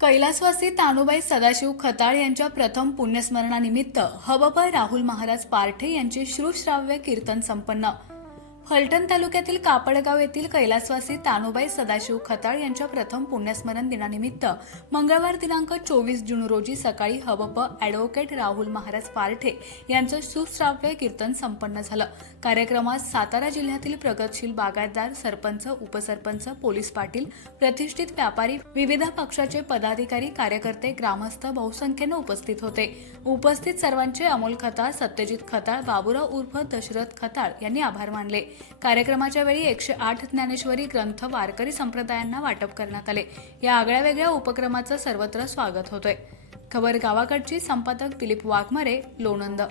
कैलासवासी तानुबाई सदाशिव खताळ यांच्या प्रथम पुण्यस्मरणानिमित्त हबपर राहुल महाराज पारठे यांचे श्रुश्राव्य कीर्तन संपन्न. फलटण तालुक्यातील कापडगाव येथील कैलासवासी तानुबाई सदाशिव खताळ यांच्या प्रथम पुण्यस्मरण दिनानिमित्त मंगळवार दिनांक चोवीस जून रोजी सकाळी हबप ॲडव्होकेट राहुल महाराज पारठे यांचं सुश्राव्य कीर्तन संपन्न झालं. कार्यक्रमात सातारा जिल्ह्यातील प्रगतशील बागायतदार सरपंच उपसरपंच पोलीस पाटील प्रतिष्ठित व्यापारी विविध पक्षाचे पदाधिकारी कार्यकर्ते ग्रामस्थ बहुसंख्येनं उपस्थित होते. उपस्थित सर्वांचे अमोल खताळ सत्यजित खताळ बाबुराव उर्फ दशरथ खताळ यांनी आभार मानले. कार्यक्रमाच्या वेळी एकशे आठ ज्ञानेश्वरी ग्रंथ वारकरी संप्रदायांना वाटप करण्यात आले. या आगळ्या वेगळ्या उपक्रमाचं सर्वत्र स्वागत होतोय. खबर गावाकडची संपादक दिलीप वाघमारे लोणंद.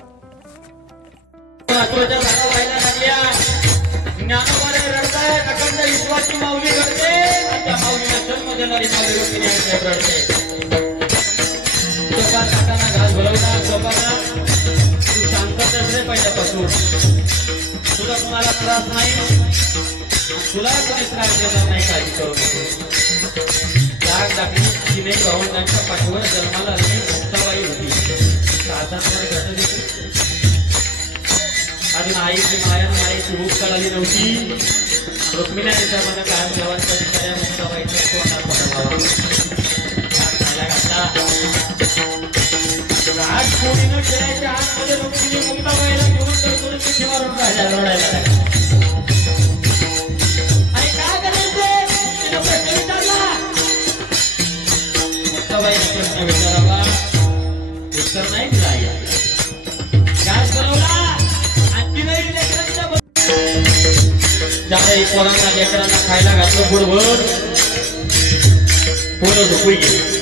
घास भरवला तू पहिल्यापासून. तुला कुणाला त्रास नाही. तुला कोणी त्रास देणार नाही काळजी करू नको. जाग टाकली तिने भावंडांच्या पाठीवर जन्माला आलेली मुक्ताबाई होती. साधारण घट अजून आईची माया आणि आईची भूक कळाली नव्हती. रुक्मिणी आणि सर्वांना कायम देवांच्या विचार मुक्ताबाईच्या तोंडात पडावा आठ कोणीनं केल्याच्या आतमध्ये रुक्मिणी घेऊन तर तिथे मारून काय करायचं तिनं प्रश्न विचारला प्रश्न विचारावा उत्तर नाही दिला पोरांना लेकरांना खायला घातलं बुडभर पोरं झोपू गेली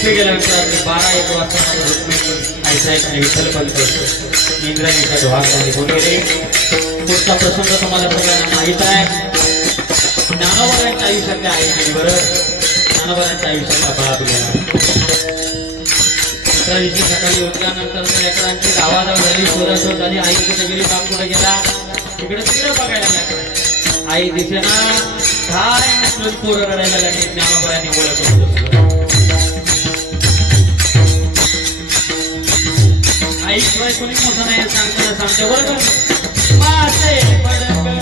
झोपी गेल्यानंतर रात्री बारा एक वाजता माझं झोपी आईसाहेब आणि विठ्ठल पंत इंद्राणीच्या डोहात निघून पुढचा प्रसंग तुम्हाला सगळ्यांना माहीत आहे. ज्ञानोबारांच्या आयुष्यातल्या आई नाही बरं. ज्ञानोबारांच्या आयुष्यातला बाप गेला. दुसऱ्या दिवशी सकाळी उठल्यानंतर त्या लेकरांची गावाजाव झाली शोधाशोध झाली आई कुठे गेली बाप कुठे गेला? तिकडे तिकडे बघायला आई दिसेना काय पोरं रडायला लागली ओळख शिवाय कोणी मोठं नाही सांगताना सांगते बरोबर मासे पडकन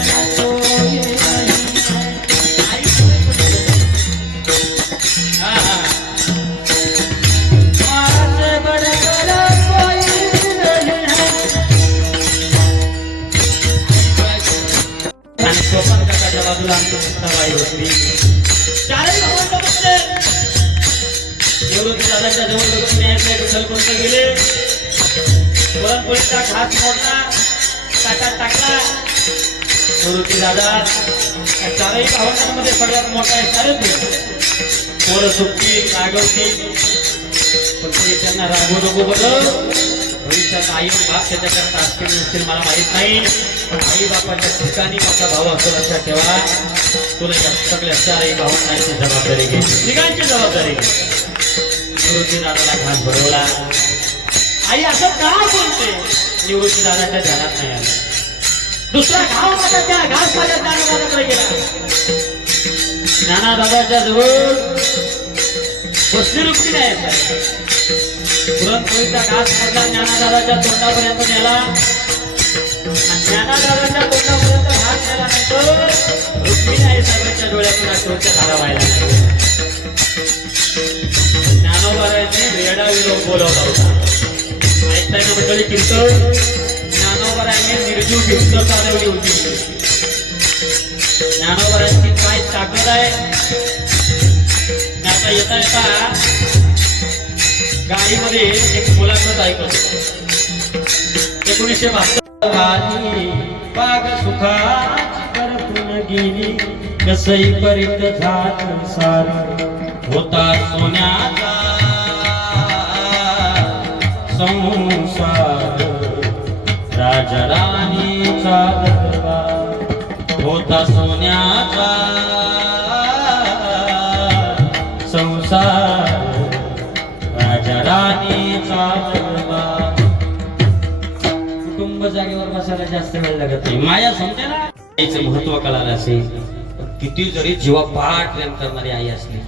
चारही जवळ लोक न्यायचे विठ्ठल गेले? पुरणपोळीचा घास मोडला. ताटात टाकला. निवृत्ती दादा चारही भावनांमध्ये सगळ्यात मोठा आहे चारच पोरं सुटती रागवती पण तुम्ही त्यांना रागवू नको बरं. भविष्यात आई आणि बाप त्याच्याकरता असतील नसतील मला माहीत नाही. पण आई बापाच्या ठिकाणी माझा भाऊ असतो लक्षात ठेवा. तुला या सगळ्या चारही भावनांची जबाबदारी घे तिघांची जबाबदारी घे गुरुजी दादाला घास भरवला. आई असं का बोलते? निवृत्ती दादाच्या ध्यानात नाही आलं. दुसरा घाव माझा त्या घास माझ्या ज्ञानदादाकडे गेला? ज्ञानादादाच्या जवळ बसली रुक्मिणी आहे पुरणपोळीचा घास मोठा ज्ञानादादाच्या तोंडापर्यंत नेला. आणि ज्ञानादादाच्या तोंडापर्यंत हात नेल्यानंतर रुक्मिणी आई साहेबांच्या डोळ्यातून अश्रूच्या धारा व्हायला लागल्या. ज्ञानोबारायांनी रेडा विरोध बोलवला होता. ऐकताय ना मंडळी कीर्तन ज्ञानोबारायांनी निर्जीव कीर्तन चालवली होती. ज्ञानोबारायांची काय ताकद आहे? आता येता येता गाडीमध्ये एक मुलाखत ऐकत एकोणीसशे बहात्तर वाली बाग सुखाची करपून गेली. कसई परित झाली सारी होता सोन्याचा संसार राजराणीचा दरबार होता सोन्याचा. संसार राजराणीचा दरबार कुटुंब जागेवर बसायला जास्त वेळ लागत नाही. माया समजे ना महत्त्व कळालं असेल किती जरी जीवा पाठ प्रेम करणारी आई असली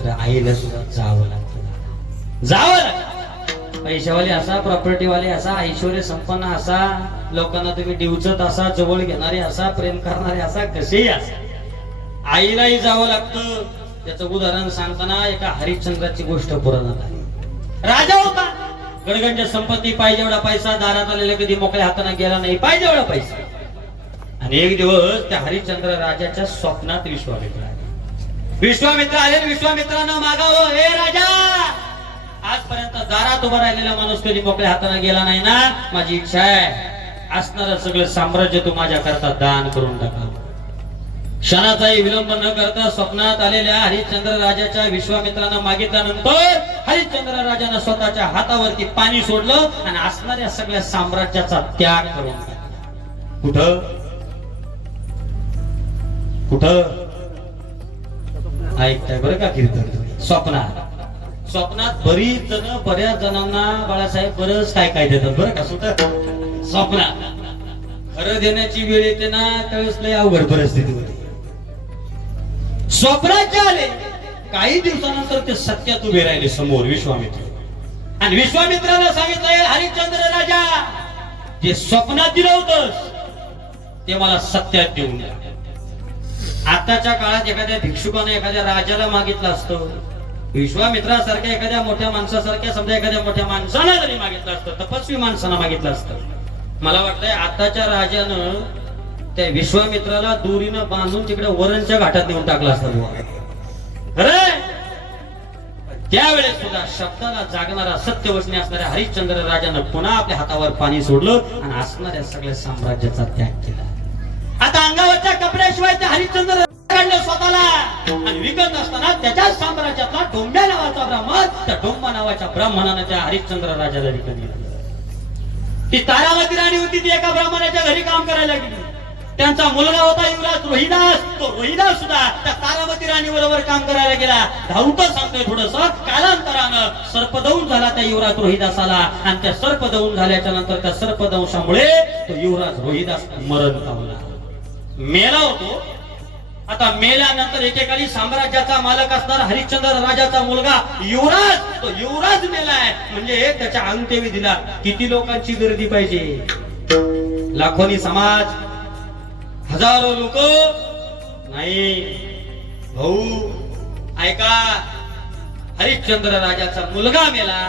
तर आईला सुद्धा जावं लागतं. जावं लागतं. पैशावाले असा प्रॉपर्टीवाले असा ऐश्वर संपन्न असा लोकांना तुम्ही डिवचत असा जवळ घेणारे असा प्रेम करणारे असा कसेही असा. आईलाही जावं लागतं. त्याचं उदाहरण सांगताना एका हरिश्चंद्राची गोष्ट पुराणात आली राजा होता. गडगंज संपत्ती पाहिजे एवढा पैसा दारात आलेला कधी मोकळ्या हाताने गेला नाही पाहिजे एवढा पैसा. आणि एक दिवस त्या हरिश्चंद्र राजाच्या स्वप्नात विश्वामित्र आले. विश्वामित्र आले आणि विश्वामित्रानं मागावं हे राजा! आजपर्यंत दारात उभा राहिलेला माणूस कधी मोकळ्या हाताने गेला नाही ना? माझी इच्छा आहे. असणारं सगळं साम्राज्य तू माझ्या करता दान करून टाका. क्षणाचाही विलंब न करता स्वप्नात आलेल्या हरिश्चंद्र राजाच्या विश्वामित्रानं मागितल्यानंतर हरिश्चंद्र राजानं स्वतःच्या हातावरती पाणी सोडलं आणि असणाऱ्या सगळ्या साम्राज्याचा त्याग करून कुठ? कुठ? ऐकताय बरं का कीर्तन? स्वप्नात. स्वप्नात बरीच जण बऱ्याच जणांना बाळासाहेब बरंच काय काय देतात बरं का सुद्धा? स्वप्नात. खरं देण्याची वेळ येते ना त्यावेळेस लय अवघड परिस्थिती होती स्वप्नात आले काही दिवसानंतर ते सत्यात उभे राहिले समोर विश्वामित्र. आणि विश्वामित्राला सांगितलंय हरिश्चंद्र राजा जे स्वप्नात दिलं होतंस ते मला सत्यात देऊन द्या. आताच्या काळात एखाद्या भिक्षुकाने एखाद्या राजाला मागितलं असतं. विश्वामित्रासारख्या एखाद्या मोठ्या माणसासारख्या समजा एखाद्या मोठ्या माणसाला जरी मागितलं असतं तपस्वी माणसाला मागितलं असतं. मला वाटतंय आताच्या राजानं त्या विश्वामित्राला दोरीनं बांधून तिकडे वरणच्या घाटात नेऊन टाकलं असतं त्यावेळेस सुद्धा शब्दाला जागणारा सत्यवचने असणाऱ्या हरिश्चंद्र राजानं पुन्हा आपल्या हातावर पाणी सोडलं आणि असणाऱ्या सगळ्या साम्राज्याचा त्याग केला. आता अंगावरच्या कपड्याशिवाय त्या हरिश्चंद्र आणलं स्वतःला. आणि विकत असताना त्याच्याच साम्राज्यातला डोंब्या नावाचा ब्राह्मण त्या डोंबा नावाच्या ब्राह्मणानं त्या हरिश्चंद्र राजाला विकत दिला ती तारावती राणी होती ती एका ब्राह्मणाच्या घरी काम करायला गेली. त्यांचा मुलगा होता युवराज रोहिदास. तो रोहिदास सुद्धा त्या तारावती राणी बरोबर काम करायला गेला. धावत सांगतोय थोडस कालांतरानं सर्पदौन झाला त्या युवराज रोहिदासाला. आणि त्या सर्पदौन झाल्याच्यानंतर त्या सर्पदंशामुळे तो युवराज रोहिदास मरण पावला. मेला होतो. आता मेल्यानंतर एकेकाळी साम्राज्याचा मालक असणारा हरिश्चंद्र राजाचा मुलगा युवराज तो युवराज मेलाय. म्हणजे त्याच्या अंत्यविधीला किती लोकांची गर्दी पाहिजे? लाखोनी समाज हजारो लोक. नाही भाऊ ऐका. हरिश्चंद्र राजाचा मुलगा मेला.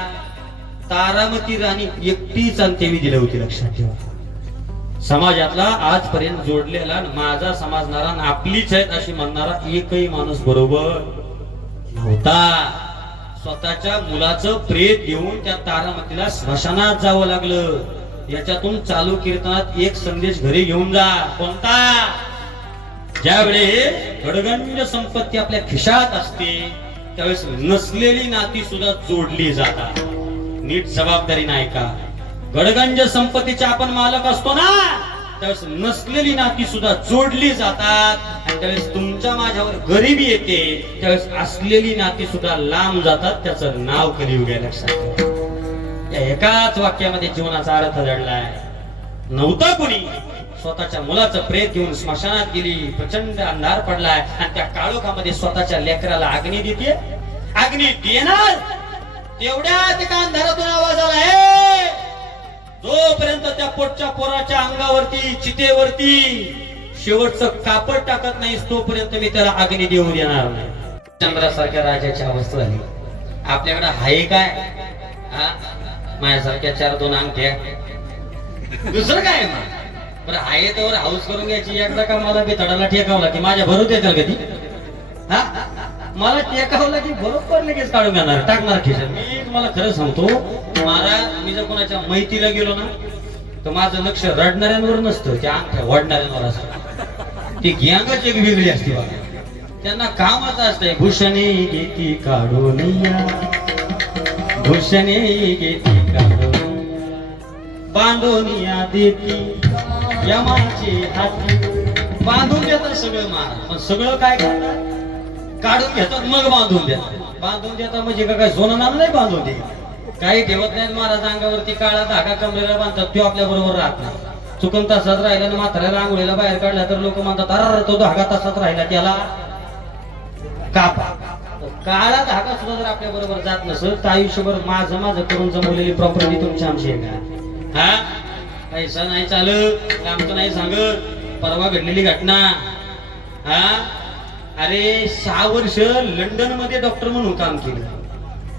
तारामती राणी एकटीच अंत्यविधीला होती लक्षात ठेवा. समाजातला आजपर्यंत जोडलेला माझा समाजणारा न आपलीच आहेत अशी म्हणणारा एकही माणूस बरोबर नव्हता. स्वतःच्या मुलाचं प्रेत घेऊन त्या तारामतीला स्मशानात जावं लागलं. याच्यातून चालू कीर्तनात एक संदेश घरी घेऊन जा. कोणता? ज्यावेळेस गडगंज संपत्ती आपल्या खिशात असते त्यावेळेस नसलेली नाती सुद्धा जोडली जातात. नीट जबाबदारी नाही का? गडगंज संपत्तीचे आपण मालक असतो ना त्यावेळेस नसलेली नाती सुद्धा जोडली जातात. आणि त्यावेळेस तुमच्या माझ्यावर गरिबी येते. त्यावेळेस असलेली नाती सुद्धा लांब जातात. त्याचं नाव कलियुग आहे लक्षात या एकाच वाक्यामध्ये जीवनाचा अर्थ जडलाय नव्हतं कुणी. स्वतःच्या मुलाचं प्रेत घेऊन स्मशानात गेली. प्रचंड अंधार पडलाय. आणि त्या काळोखामध्ये स्वतःच्या लेकराला अग्नी देते. अग्नी देणार. तेवढ्या एका अंधारातून आवाज आला जोपर्यंत त्या पोटच्या पोराच्या अंगावरती चितेवरती शेवटचं कापड टाकत नाही तोपर्यंत मी त्याला अग्नी देऊन येणार नाही. चंद्रासारख्या राजाची अवस्था झाली. आपल्याकडे आहे काय? हा? माझ्यासारख्या चार दोन अंगठ्या. दुसरं काय मग? बरं आहे तर हाऊस करून घ्यायची एकदा का मला बेतडाला ठेकावला की माझ्या भरून येतील कधी हा? मला टेकावला की बरोबर लगेच काढून घेणार. टाकणार खिशात. मी तुम्हाला खरं सांगतो मला मी जर कोणाच्या मैतीला गेलो ना तर माझं लक्ष रडणाऱ्यांवर नसतं त्या अंगठ्या वडणाऱ्यांवर असतं. ती गँगच एक वेगळी असते बघा. त्यांना कामाचं असतंय. भूषणे घेती काढून भूषणे घेती काढून बांधून या देती. यमाचे हाती. बांधून देतात सगळं महाराज पण सगळं काय करणार काढून घेतात मग बांधून देतात. बांधून देतात म्हणजे का काय सोनं नाम नाही बांधून दे काही ठेवत नाहीत महाराज अंगावरती काळा धागा कमरेला बांधतात तो आपल्या बरोबर राहत नाही. चुकून तसाच राहिला ना म्हाताऱ्याला आंघोळीला बाहेर काढला तर लोक म्हणतात अरे तो धागा तसाच राहिला त्याला कापा. काळा धागा सुद्धा जर आपल्या बरोबर जात नसेल तर आयुष्यभर माझं माझं करून जमवलेली प्रॉपर्टी तुमची आमची आहे का? हा? पैसा नाही चालत आमचं नाही सांगत परवा घडलेली घटना. हा? अरे सहा वर्ष लंडनमध्ये डॉक्टर म्हणून काम केलं.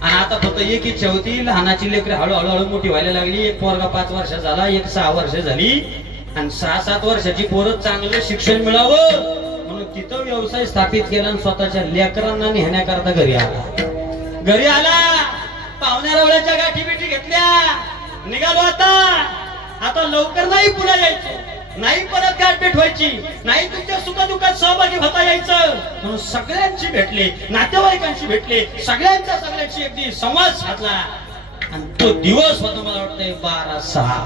आणि आता फक्त एक इच्छा होती लहानाची लेकरं हळूहळू हळू मोठी व्हायला लागली. एक पोरगा पाच वर्ष झाला एक सहा वर्ष झाली. आणि सहा सात वर्षाची पोरं चांगलं शिक्षण मिळावं. म्हणून तिथं व्यवसाय स्थापित केला आणि स्वतःच्या लेकरांना नेहण्याकरता घरी आला. घरी आला. पाहुण्यारावळ्याच्या गाठी बिठी घेतल्या. निघालो आता. आता लवकर नाही पुढे यायचं नाही परत गाठभेट व्हायची नाही तुमच्या सुखदुःखात सहभागी होता यायचं. म्हणून सगळ्यांशी भेटले नातेवाईकांशी भेटले सगळ्यांच्या सगळ्यांशी अगदी संवाद साधला. आणि तो दिवस होता मला वाटतंय बारा सहा.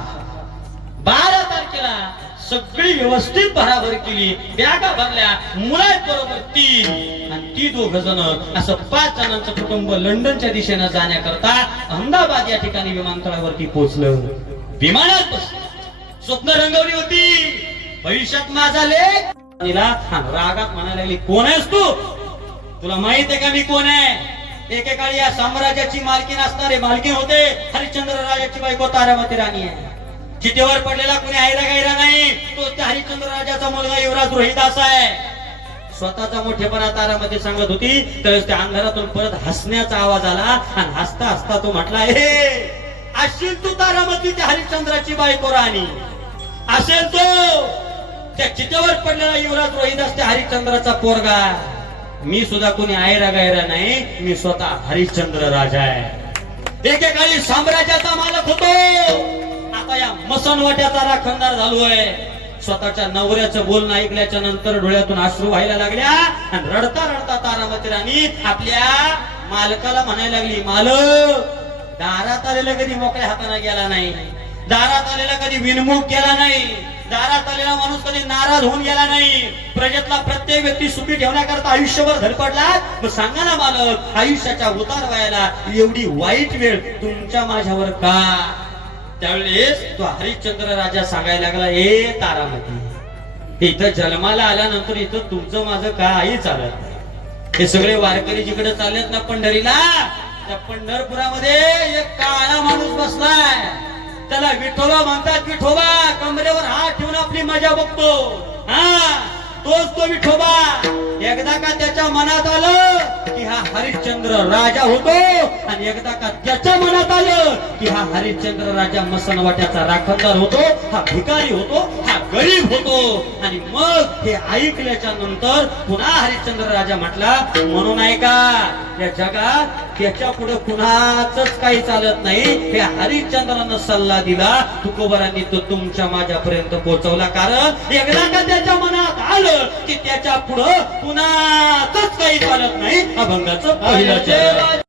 बारा तारखेला सगळी व्यवस्थित भराभर केली बॅगा भरल्या मुलात बरोबर तीन. आणि ती दोघ जण असं पाच जणांचं कुटुंब लंडनच्या दिशेनं जाण्याकरता अहमदाबाद या ठिकाणी विमानतळावरती पोहोचलं. विमानात बसलं. स्वप्न रंगवली होती. भविष्यात माझा लेख. तिला रागात म्हणायला लागली कोण आहेस तू? तुला माहीत आहे का मी कोण आहे? एकेकाळी या साम्राज्याची मालकीन असणारे मालकीन होते. हरिश्चंद्र राजाची बायको तारामती राणी आहे. चितेवर पडलेला कुणी आयरा गायरा नाही. तो त्या हरिश्चंद्र राजाचा मुलगा युवराज रोहिदास आहे. स्वतःचा मोठेपणा तारामध्ये सांगत होती. तर त्या अंधारातून परत हसण्याचा आवाज आला आणि हसता हसता तो म्हटला हे अशील तू तारामती त्या हरिश्चंद्राची बायको राणी. असेल तो. त्या चितेवर पडलेला युवराज रोहिदास त्या हरिश्चंद्राचा पोरगा. मी सुद्धा कोणी आयरा गायरा नाही मी स्वतः हरिश्चंद्र राजा आहे. एकेकाळी साम्राज्याचा मालक होतो. आता या मसनवाट्याचा राखणदार झालोय. स्वतःच्या नवऱ्याचं बोलणं ऐकल्याच्या नंतर डोळ्यातून अश्रू व्हायला लागल्या. आणि रडता रडता तारामती राणी आपल्या मालकाला म्हणायला लागली मालक दारात आलेला कधी मोकळ्या हाताने गेला नाही? दारात आलेला कधी विनमुख केला नाही. दारात आलेला माणूस कधी नाराज होऊन गेला नाही. प्रजेतला प्रत्येक व्यक्ती सुखी ठेवण्याकरता आयुष्यभर धडपडला. मग सांगा ना मालक आयुष्याच्या उतार वयाला एवढी वाईट वेळ तुमच्या माझ्यावर का? त्यावेळेस तो हरिश्चंद्र राजा सांगायला लागला ए तारामती इथं जन्माला आल्यानंतर इथं तुमचं माझं काही चालत नाही. हे सगळे वारकरी जिकडे चाललेत ना पंढरीला त्या पंढरपुरामध्ये एक काळा माणूस बसलाय. त्याला विठोबा म्हणतात विठोबा कमरेवर हात ठेवून आपली मजा बघतो. हा तोच तो विठोबा. एकदा का त्याच्या मनात आलं की हा हरिश्चंद्र राजा होतो आणि एकदा का त्याच्या मनात आलं की हा हरिश्चंद्र राजा मसनवाट्याचा राखणदार होतो हा भिकारी होतो हा गरीब होतो आणि मग हे ऐकल्याच्या नंतर पुन्हा हरिश्चंद्र राजा म्हटला म्हणून ऐका या जगात त्याच्या पुढे कुणाच काही चालत नाही. हे हरिश्चंद्रानं सल्ला दिला तुकोबरांनी तो तुमच्या माझ्यापर्यंत पोहोचवला. कारण एकदा का त्याच्या मनात आलं की त्याच्या पुढं कुणाच काही चालत नाही. अभंगाचं पहिलं